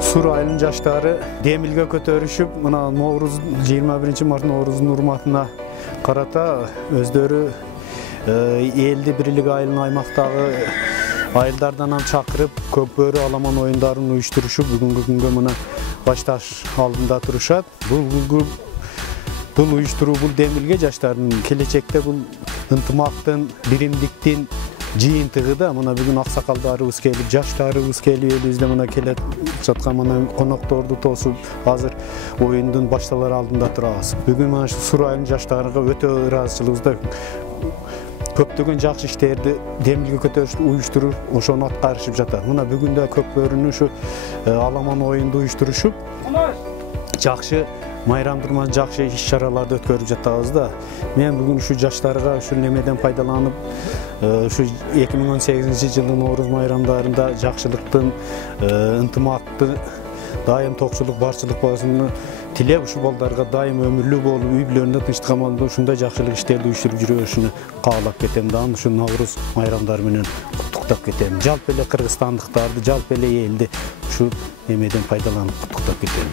Sur айылынын жаштары демилге көтөрүшүп, мына 21 март Ноорузун урматына карата өздөрү элди бирлик айылын аймактагы айылдардан чакырып, көкбөрү аламан оюндарын уюштурушуп, бүгүнкү күнгө мына башташ алдында турушат. Бул уюштуруу, бул демилге жаштардын келечекте бул ынтымактын, биримдиктин жыйынтыгы да. Мына бүгүн аксакалдарыбыз келип, жаштарыбыз келип, элибизде мына келет жаткан мына конокторду тосуп, азыр оюндун башталар алдында турабыз. Бүгүн мына Сур айылынын жаштарына өтө ыраазычылыгыбызда көптөгөн жакшы иштерди демилге көтөрүштү уюштуруп, ошону аткарышып жатат. Мына бүгүн да көкбөрүнү ушу аламан оюнду уюштурушуп, жакшы майрамдырман жакшы иш-чараларды өткөрүп жатабыз да. Мен бүгүн ушу жаштарга ушу немеден пайдаланып, ушу 2018-жылдын Нооруз майрамдарында жакшылыктын, ынтымакты, дайым токчулук, барчылык болсун тилеп, ушу балдарга дайым өмүрлүү болуп, үй бүлөлөрүндө тынчтык аманда ушундай жакшылык иштерди уюштуруп жүрүшүнү каалап кетем да. Ушу Нооруз майрамдары менен куттуктап кетем. Жалпы эле кыргызстандыктарды, жалпы эле элди ушу немеден пайдаланып куттуктап кетем.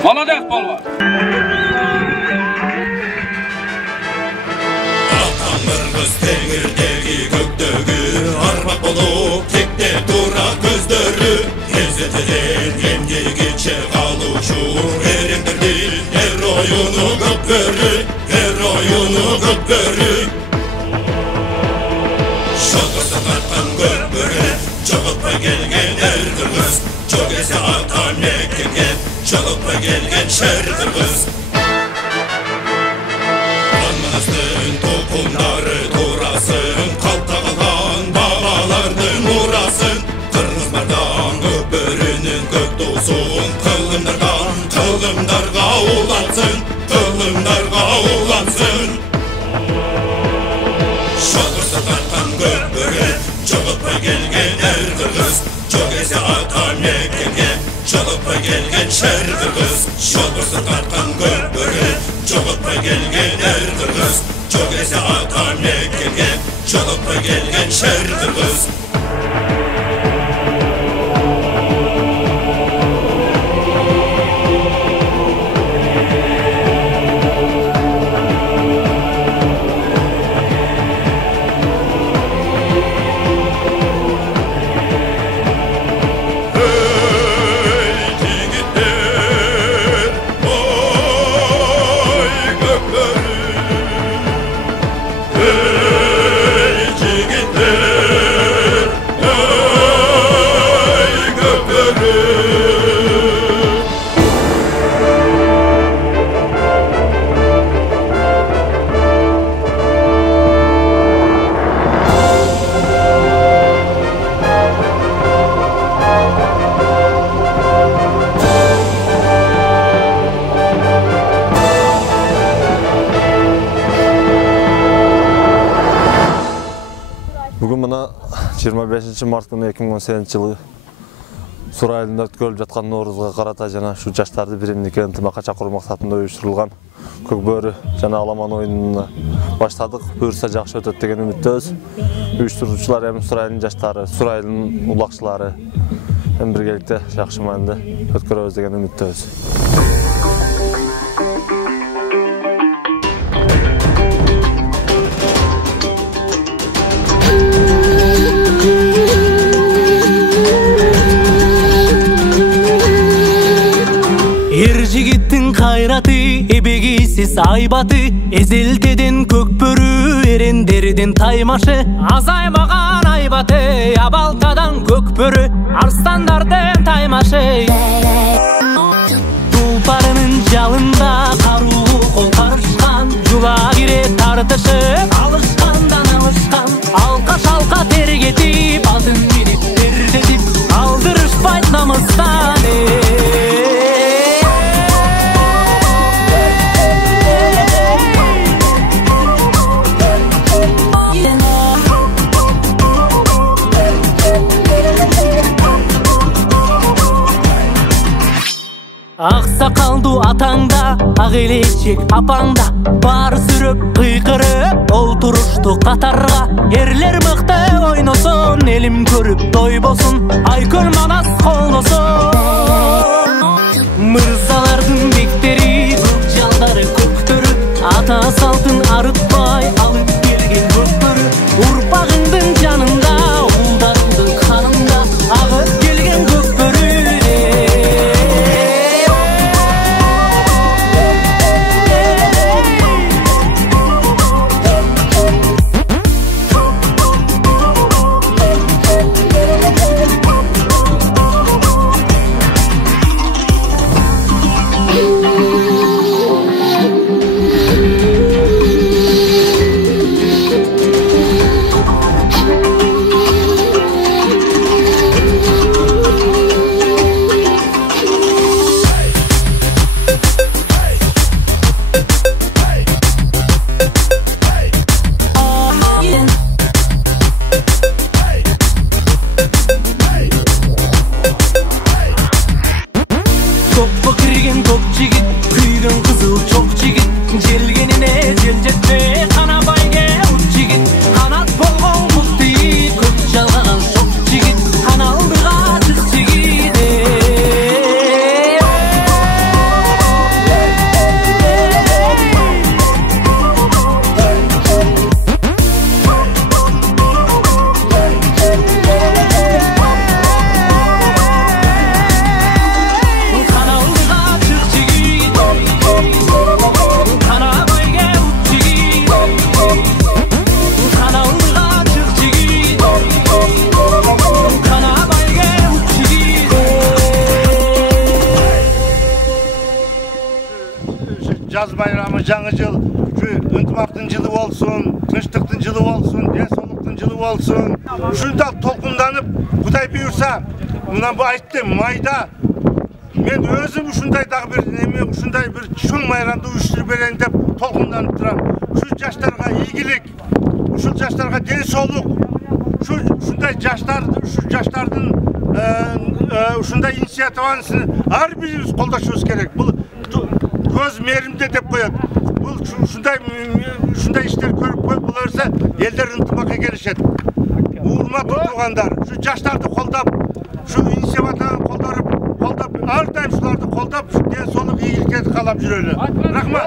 Молодец, полва! Атаңырғыз теңірдегі көктегі армақ болып текте тура көздері Кезетеден емдегече қалушы ерендірді Ер ойыны көкбөрі Шоқысы қартқан көкбөрі Жоғытпа келген әр қырғыз Жоқ есе ата мекенге Жоғытпа келген шәр қырғыз Анманастың толқындары турасын Қалта қалған бағалардың ұрасын Қырғыз мардан көкбөрінің көк тусын Қылымдарға улансын Шоқысы қартқан көкбөрі Жоғытпа келген әр қырғыз Жоқ есе ата мекенге Жоғытпа келген шәр қырғыз Шоқысы қартқан көкбөрі Жоғытпа келген әр қырғыз Жоқ есе ата мекенге Жоғытпа келген шәр қырғыз Бүгін мына 25 март 2018 жылы Сур айылында өткөрүлүп жаткан Ноорузга карата жана ушу жаштарды биримдикке ынтымакка чакыруу максатында уюштурулган көкбөрү жана аламан оюнуна баштадык. Буюрса жакшы өтөт деген үмүттөбүз. Уюштуруучулар эми Сур айылынын жаштары, Сур айылынын улакчылары эми биргеликте жакшы маанда өткөрөбүз деген үмүттөбүз. Жигиттин кайраты, эбегейсиз айбаты, эзелтеден көкбөрү, эрендерден таймашы, азаймаган айбаты, абалтадан көкбөрү, арстандардын таймашы. Тулпарынын жалында каруу кол карышкан, жула кире тартышып, алышкандан алышкан, алка шалка тергетип, атын минип тердетип, алдырышпайт намыстан. Аксакалдуу атаңда, ак элечек апаңда, баары сүрөп кыйкырып олтурушту катарга. Эрлер мыкты ойносун, элим көрүп тойбосун, Айкөл Манас колдосун. Мырзалардын бектери, көк жалдары көктөрү, ата салтын арытпай алып келген көкбөрү. Урпагыңдын жанында, улдарыңдын канында, агып келген көкбөрү. Jaz bayramı жаңы жыл, ынтымақтың жылы болсын, тыныштықтың жылы болсын, денсаулықтың жылы болсын. Ушунда толкунданып, Кудай буйрса, мына бу айттым, майда мен өзім ушундай дагы бир неме, ушундай бир чоң майрамды уюштуруп берейин деп толкунданып турам. Ушул жаштарга ийгилик, ушул жаштарга денсаулык, ушундай жаштардын ушундай инициативасын ар бирибиз колдошубуз керек. Бул көз мээримде деп коет. Бул ушундай иштер көрүп коюп буларса элдер ынтымакка келишет. Урматтуу туугандар, ушу жаштарды колдоп, ушу инициативаны колдоп, ар дайым шуларды колдоп, денсаулык ийгиликке каалап жүрөлү. Рахмат.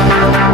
Thank you.